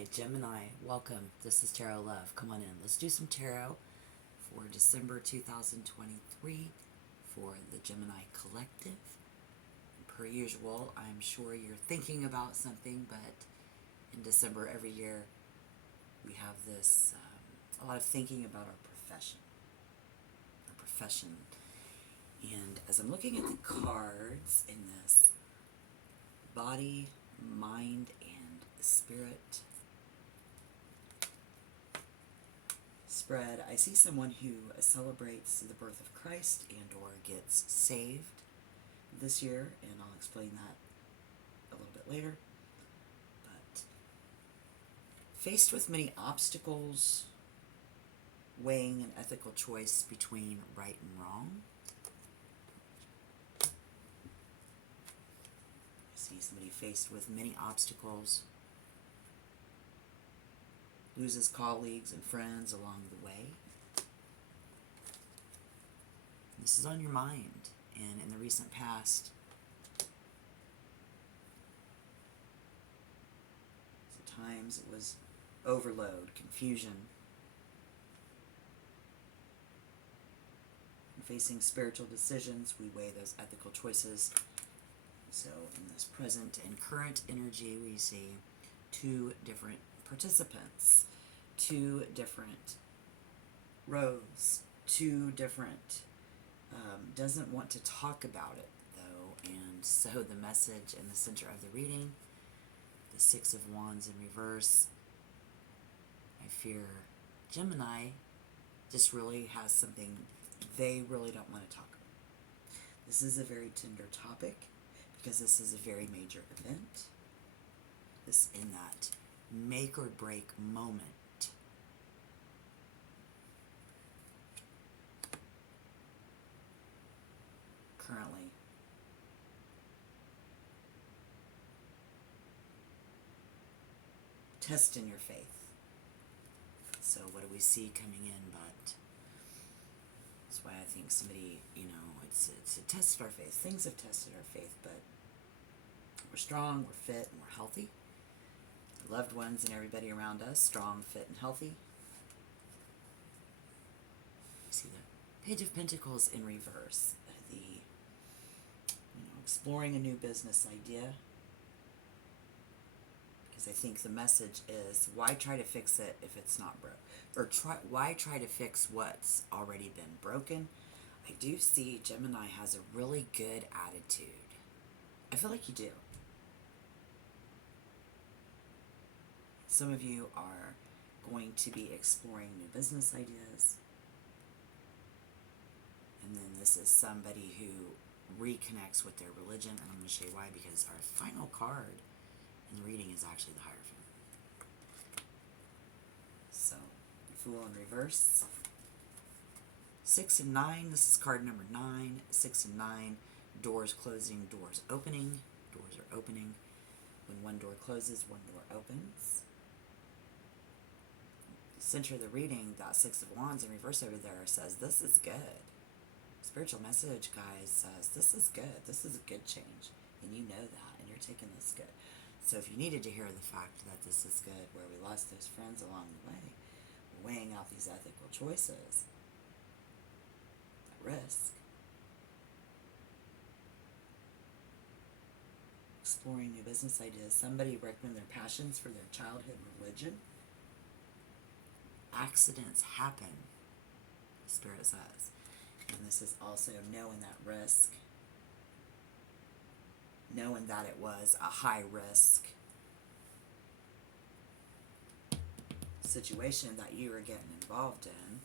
Hi, Gemini. Welcome. This is Tarot Love. Come on in. Let's do some tarot for December 2023 for the Gemini Collective. Per usual, I'm sure you're thinking about something, but in December every year we have this a lot of thinking about our profession. And as I'm looking at the cards in this body, mind, and spirit spread, I see someone who celebrates the birth of Christ and or gets saved this year, and I'll explain that a little bit later. But faced with many obstacles, weighing an ethical choice between right and wrong. I see somebody faced with many obstacles, loses colleagues and friends along the way. This is on your mind, and in the recent past, sometimes it was overload, confusion. In facing spiritual decisions, we weigh those ethical choices. So in this present and current energy, we see two different participants, two different roads, two different, doesn't want to talk about it though, and so the message in the center of the reading, the Six of Wands in reverse, I fear Gemini just really has something they really don't want to talk about. This is a very tender topic because this is a very major event. This in that make or break moment. Currently. Test in your faith. So what do we see coming in but that's why I think somebody, it's a test of our faith. Things have tested our faith, but we're strong, we're fit, and we're healthy. Loved ones and everybody around us, strong, fit, and healthy. You see the Page of Pentacles in reverse. The exploring a new business idea. Because I think the message is, why try to fix it if it's not broke? Or why try to fix what's already been broken? I do see Gemini has a really good attitude. I feel like you do. Some of you are going to be exploring new business ideas. And then this is somebody who reconnects with their religion. And I'm going to show you why, because our final card in the reading is actually the Hierophant. So, Fool in reverse. 6 and 9. This is card number 9. 6 and 9. Doors closing, doors opening. Doors are opening. When one door closes, one door opens. Center of the reading, that Six of Wands in reverse over there says, this is good. Spiritual message, guys, says, this is good. This is a good change. And you know that, and you're taking this good. So if you needed to hear the fact that this is good, where we lost those friends along the way, we're weighing out these ethical choices at risk. Exploring new business ideas. Somebody recommend their passions for their childhood religion. Accidents happen, the Spirit says. And this is also knowing that risk, knowing that it was a high risk situation that you were getting involved in.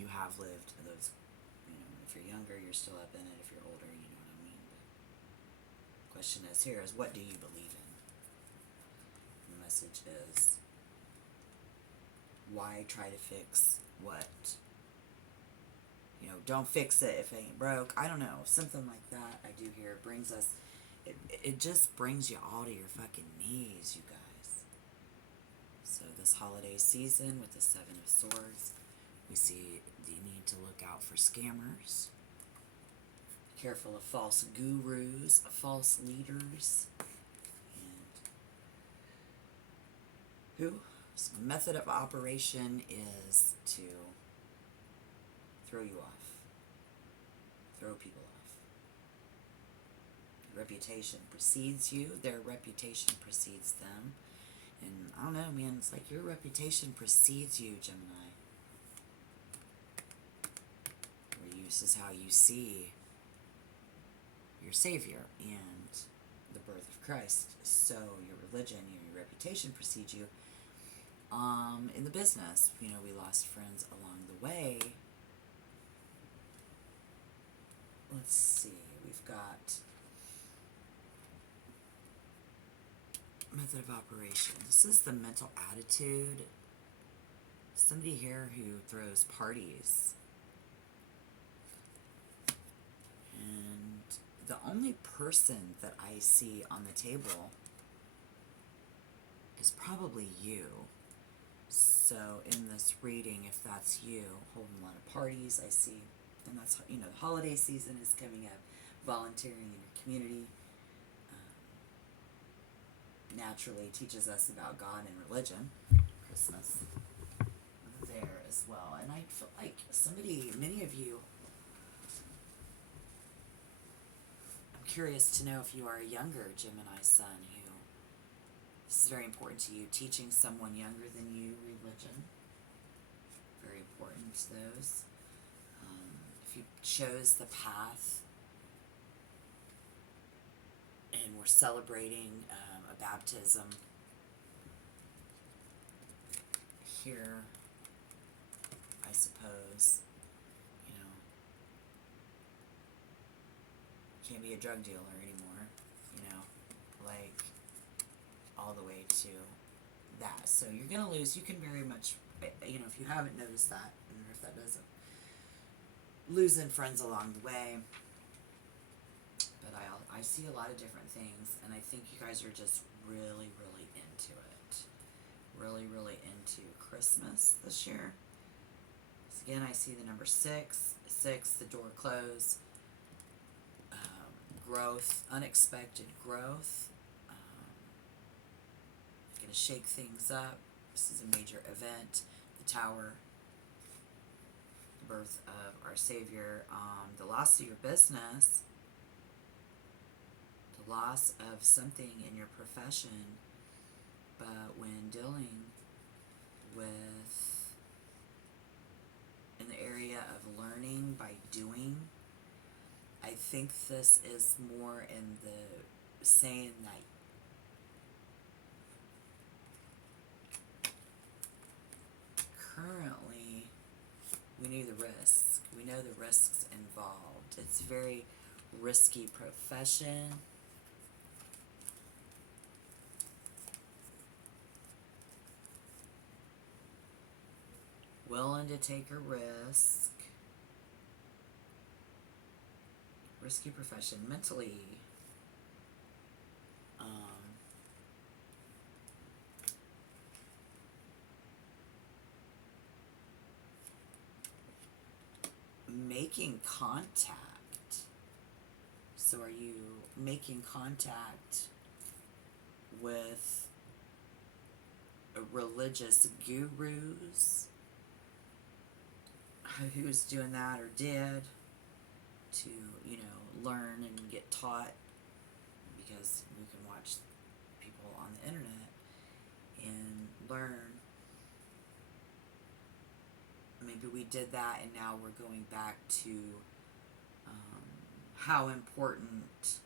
You have lived those, if you're younger, you're still up in it. If you're older, you know what I mean. But the question is here is, what do you believe in? The message is, why try to fix what? Don't fix it if it ain't broke. I don't know. Something like that I do hear. It brings us, it just brings you all to your fucking knees, you guys. So this holiday season with the Seven of Swords, we see the need to look out for scammers. Be careful of false gurus, false leaders. And method of operation is to throw you off, throw people off. Reputation precedes you, their reputation precedes them. And I don't know, man, it's like your reputation precedes you, Gemini. Where this is how you see your Savior and the birth of Christ. So your religion, your reputation precedes you. In the business, we lost friends along the way. Let's see, we've got method of operation. This is the mental attitude. Somebody here who throws parties. And the only person that I see on the table is probably you. So in this reading, if that's you, holding a lot of parties, I see, and that's, the holiday season is coming up, volunteering in your community, naturally teaches us about God and religion, Christmas, there as well. And I feel like many of you, I'm curious to know if you are a younger Gemini sun who, this is very important to you, teaching someone younger than you religion. Very important to those. If you chose the path and we're celebrating a baptism here, I suppose, can't be a drug dealer anymore, like all the way to that. So you're going to lose, you can very much, if you haven't noticed that, and if that doesn't, losing friends along the way. But I see a lot of different things, and I think you guys are just really, really into it. Really, really into Christmas this year. So again, I see the number 6, the door close, growth, unexpected growth. Going to shake things up. This is a major event. The Tower, the birth of our Savior, the loss of your business, the loss of something in your profession, but when dealing with, in the area of learning by doing, I think this is more in the saying that currently we know the risks. We know the risks involved. It's a very risky profession. Willing to take a risk. Risky profession. Mentally. Making contact. So are you making contact with religious gurus? Who's doing that or did to, learn and get taught, because we can watch people on the internet and learn. Maybe we did that and now we're going back to how important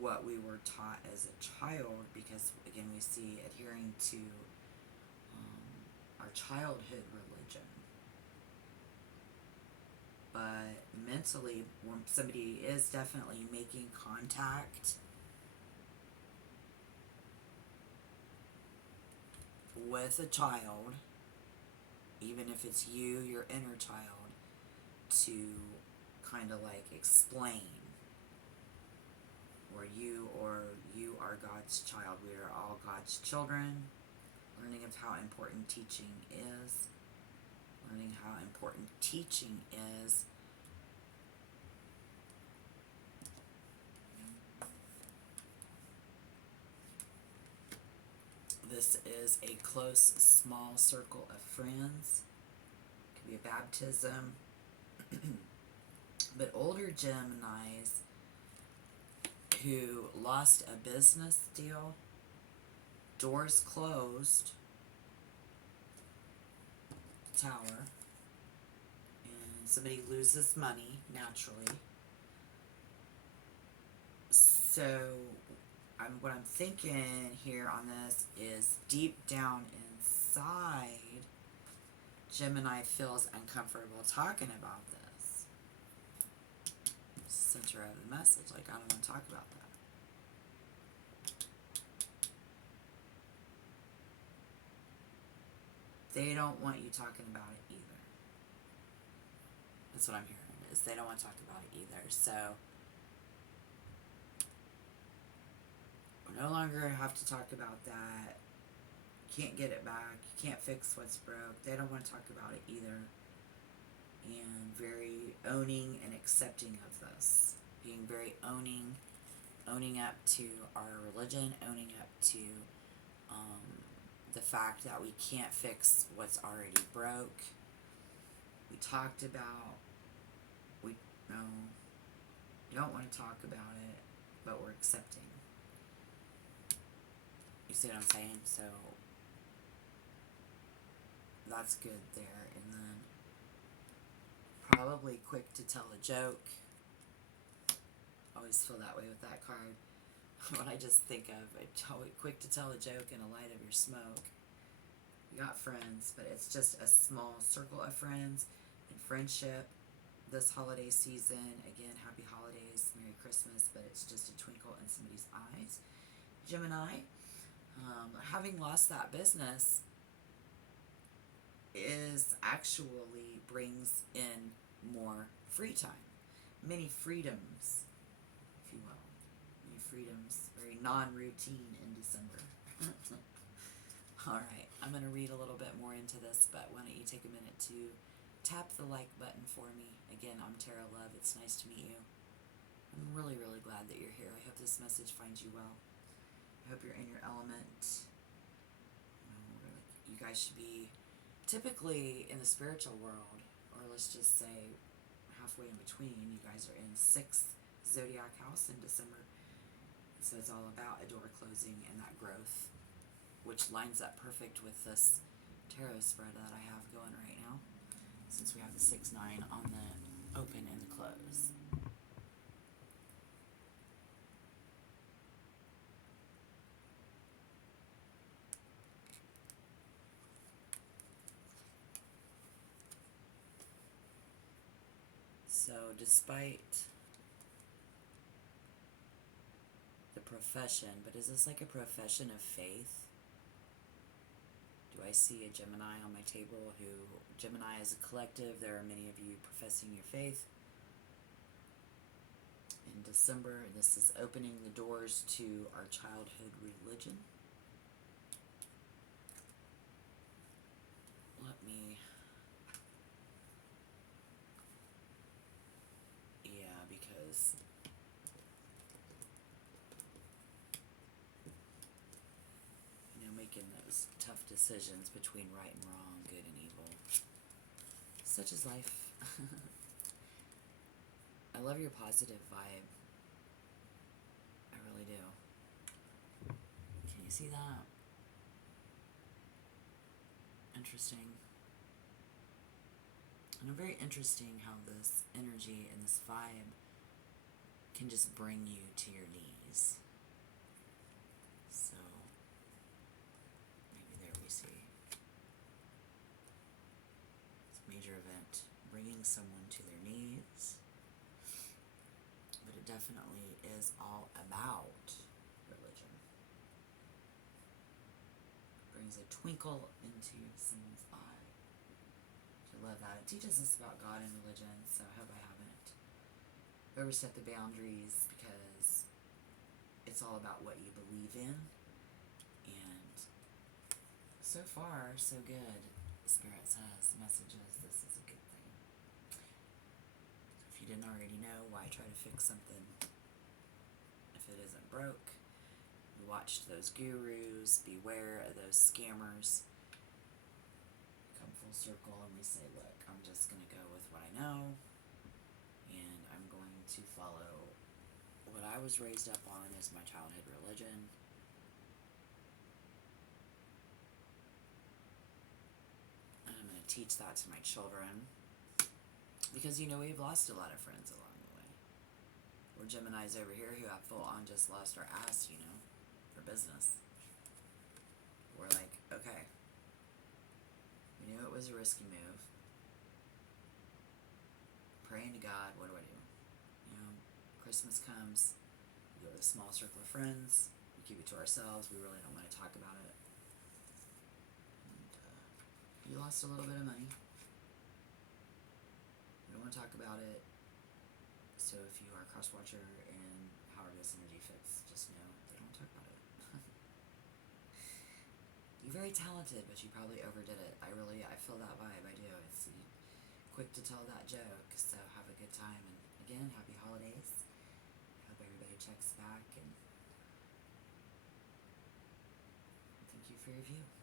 what we were taught as a child, because again we see adhering to our childhood religion. But mentally, when somebody is definitely making contact with a child, even if it's you, your inner child, to kind of like explain, or you are God's child. We are all God's children, learning of how important teaching is. Learning how important teaching is. This is a close, small circle of friends. It could be a baptism. But older Geminis who lost a business deal, doors closed, Tower, and somebody loses money naturally. So what I'm thinking here on this is deep down inside, Gemini feels uncomfortable talking about this. Center of the message, like, I don't want to talk about that. They don't want you talking about it either. That's what I'm hearing, is they don't want to talk about it either. So we no longer have to talk about that. Can't get it back. You can't fix what's broke. They don't want to talk about it either. And very owning and accepting of this. Being very owning up to our religion, owning up to the fact that we can't fix what's already broke. We talked about, we don't want to talk about it, but we're accepting. You see what I'm saying? So that's good there. And then probably quick to tell a joke. Always feel that way with that card. What I just think of, quick to tell a joke in a light of your smoke. You got friends, but it's just a small circle of friends and friendship. This holiday season, again, happy holidays, Merry Christmas, but it's just a twinkle in somebody's eyes. Gemini, having lost that business is actually brings in more free time, many freedoms, if you will. Many freedoms, very non-routine in December. Alright, I'm going to read a little bit more into this, but why don't you take a minute to tap the like button for me. Again, I'm Tara Love. It's nice to meet you. I'm really, really glad that you're here. I hope this message finds you well. I hope you're in your element. You guys should be typically in the spiritual world, or let's just say halfway in between. You guys are in 6th zodiac house in December. So it's all about a door closing and that growth, which lines up perfect with this tarot spread that I have going right now, since we have the 6-9 on the open and the close. So despite the profession, but is this like a profession of faith? Do I see a Gemini on my table who, Gemini is a collective, there are many of you professing your faith. In December, this is opening the doors to our childhood religion. Let me, because making those tough decisions between right and wrong, good and evil. Such is life. I love your positive vibe. I really do. Can you see that? Interesting. And very interesting how this energy and this vibe can just bring you to your knees. So maybe there we see it's a major event bringing someone to their knees, but it definitely is all about religion. Brings a twinkle into someone's eye. I love that. It teaches us about God and religion, so I hope I haven't overstep the boundaries, because it's all about what you believe in. And so far, so good. Spirit says, messages, this is a good thing. So if you didn't already know, why try to fix something if it isn't broke? We watched those gurus. Beware of those scammers. Come full circle and we say, look, I'm just going to go with what I know, and I'm going to follow what I was raised up on as my childhood religion. And I'm going to teach that to my children. Because, you know, we've lost a lot of friends along the way. We're Geminis over here who have full on just lost our ass, you know, for business. We're like, okay, we knew it was a risky move. Praying to God, what do I do? You know, Christmas comes, we go to a small circle of friends, we keep it to ourselves, we really don't want to talk about it. And you lost a little bit of money. We don't want to talk about it. So if you are a cross-watcher and Howard this energy fits, just know they don't talk about it. You're very talented, but you probably overdid it. I feel that vibe. I do. It's quick to tell that joke. So have a good time, and again, happy holidays. I hope everybody checks back, and thank you for your view.